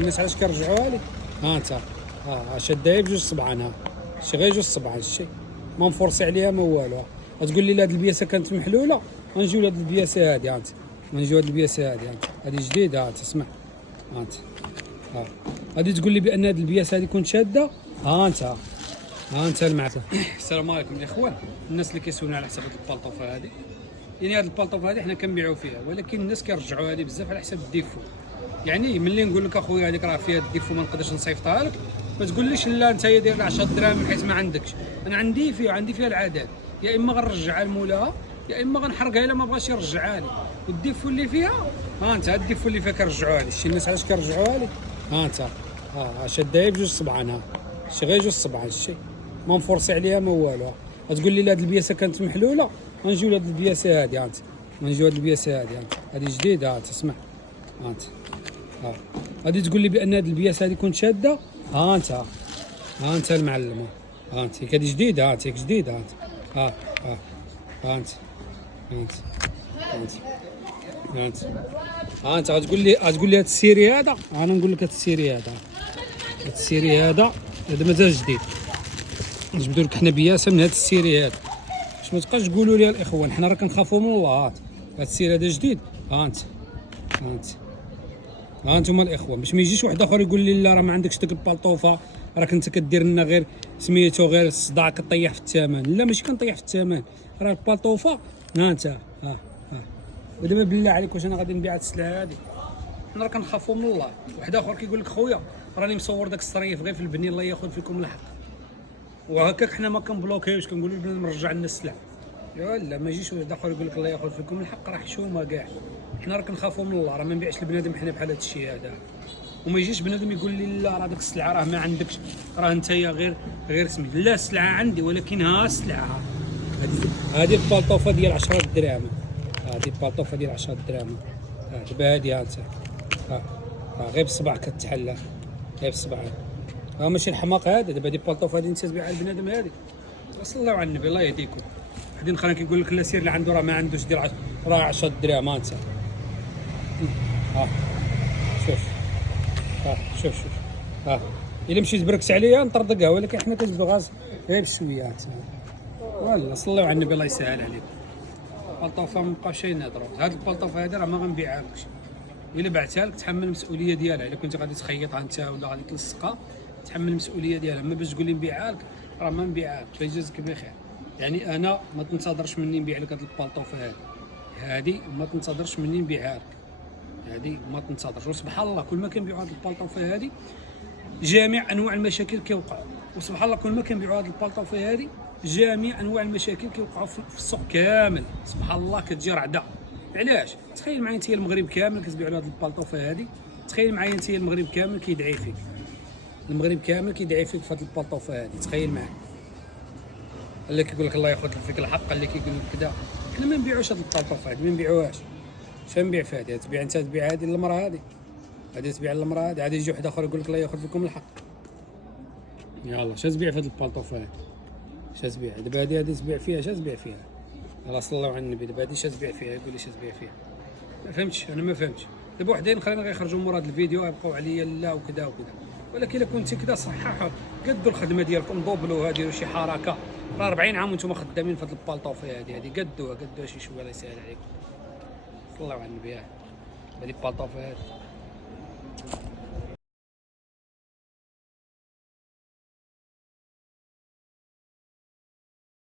الناس علاش كيرجعوها لي؟ ها انت شادها بجوج صبعان، ها شي غير جوج صبعان، شتي ما مفرسي عليها ما والو. غتقول لي لا هاد البياسه كانت محلوله، غنجيو لهاد البياسه هادي، ها انت غنجيو هاد البياسه هادي، ها انت هادي جديده، ها انت اسمع، ها انت غادي تقول لي بان هاد البياسه هادي كنت شاده، ها انت المعتل. السلام عليكم الاخوان، الناس اللي كيسولونا على حساب هاد البالطوفه هادي. يعني هاد البالطوفه هادي حنا كنبيعوا فيها، ولكن الناس كيرجعوها لي بزاف على حساب الديفو. يعني ملي نقول لك اخويا هذيك راه فيها الديفو ما نقدرش نصيفطها لك، ما تقوليش لا انت داير 10 دراهم حيت ما عندكش. انا عندي فيها العدد، يا اما غنرجعها لمولاها يا اما غنحرقها الا ما بغاش يرجعها لي. والديفو اللي فيها، ها انت هاد الديفو اللي فيها كيرجعوها لي. شتي الناس علاش كيرجعوها لي؟ ها انت شادها بجوج صبعان، ها شي غير جوج صبعان، شتي ما مفرسي عليها ما والو. غتقول لي لا هاد البياسه كانت محلوله، غنجيو لهاد البياسه هادي، ها انت غنجيو هاد البياسه هادي، ها انت هادي جديده، ها انت اسمع، ها انت غادي تقول لي بان هاد البياسه هادي كنت شاده، ها انت المعلم، ها انت هادي جديده، ها انت جديده، ها انت ها انت غتقول لي هاد السيري هذا، انا نقول لك هاد السيري هذا، هذا مازال جديد. نجبدوا لك حنا بياسه من هاد السيري هذا، باش ما تبقاش تقولوا لي الاخوان حنا راه كنخافوا من الله. هاد السيري هذا جديد، ها انتم الاخوان، باش ما يجيش واحد اخر يقول لي لا راه ما عندكش ديك البالطوفه، راك انت كدير لنا غير سميتو غير الصداع كطيح في الثمن. لا ماشي كنطيح في الثمن، راه البالطوفه ها انت ودابا بالله عليك واش انا غادي نبيع هاد السلعه هادي؟ حنا راه كنخافوا من الله. واحد اخر كيقول لك خويا راني مصور داك الصريف غير في البني، الله ياخذ فيكم الحق. وهكاك حنا ما كنبلوكيوش، كنقولوا لبنادم رجع لنا السلعه. يا لا ما يجيش واحد اخر يقول لك الله ياخذ فيكم الحق، راه حشومه كاع. حنا راه كنخافوا من الله، راه ما نبيعش لبنادم حنا بحال هذا الشيء هذا. وما يجيش بنادم يقول لي لا راه داك السلعه راه ما عندكش، راه انت غير سميت. لا السلعه عندي، ولكن ها السلعه هذه البالطوفه ديال 10 دراهم، هذه البالطوفه ديال 10 دراهم. دابا هذه ها انت غير بصبع كتحلى، غير بصبع. ماشي الحماق هذا. دابا هذه البالطوفه هذه انت تبيعها لبنادم هذه، صلوا على النبي الله يهديكم. واحدين اخرين كيقول لك لا سير اللي عنده راه ما عندوش، دير راه 10 دراهم. انت شوف الا مشيت بركت عليا نطردقها، ولكن حنا كنجبدو غاز غير بشويه. والله صلوا على النبي الله يسهل عليكم. البالطوفه ما بقاش ينهضروا. هاد البالطوفه هذه راه ما غنبيعها لكش، الا بعتها لك تحمل المسؤوليه ديالها. الا كنت غادي تخيطها انت ولا غادي تلصقها تحمل المسؤوليه ديالها. ما باش تقول لي نبيعها لك راه ما نبيعها لك، فيجازيك بخير. يعني انا ما تنتظرش مني نبيع لك هاد البالطوفه هادي وما تنتظرش مني نبيعها لك، هادي ما تنتظرش. وسبحان الله كل ما كنبيعوا هاد البالطوفه هادي جميع انواع المشاكل كيوقعوا. وسبحان الله كل ما كنبيعوا هاد البالطوفه هادي جميع انواع المشاكل كيوقعوا في السوق كامل. سبحان الله كتجي رعده. علاش؟ تخيل معايا انت المغرب كامل كتبيع له هاد البالطوفه هادي، تخيل معايا انت المغرب كامل كيدعي فيك، المغرب كامل كيدعي فيك في هاد البالطوفه هادي. تخيل معايا اللي كيقول لك الله ياخذ فيك الحق، اللي كيقول لك كذا. حنا ما نبيعوش هاد البالطوفه هادي، ما نبيعوهاش. اش نبيع في هادي؟ تبيع انت، تبيع هادي للمراه هادي، غادي تبيع للمراه هادي، غادي يجي واحد اخر يقول لك الله ياخذ فيكم الحق. يلاه اش تبيع في هاد البالطوفه هادي؟ اش تبيع دابا هادي تبيع فيها؟ اش تبيع فيها؟ يلاه صلوا على النبي. دابا هادي اش تبيع فيها؟ يقول لي اش تبيع فيها؟ ما فهمتش، انا ما فهمتش. دابا وحدين اخرين غيخرجوا مورا هاد الفيديو يبقاو عليا لا وكذا وكذا. ولكن الا كنتي كذا صححوا، قدوا الخدمه ديالكم، دوبلوها، ديروا شي حركه. راه 40 عام وانتم خدامين في هاد البالطوفه هادي، قدوها شي شويه الله يسهل عليكم. صلوا على النبي. هادي البالطوفه هادي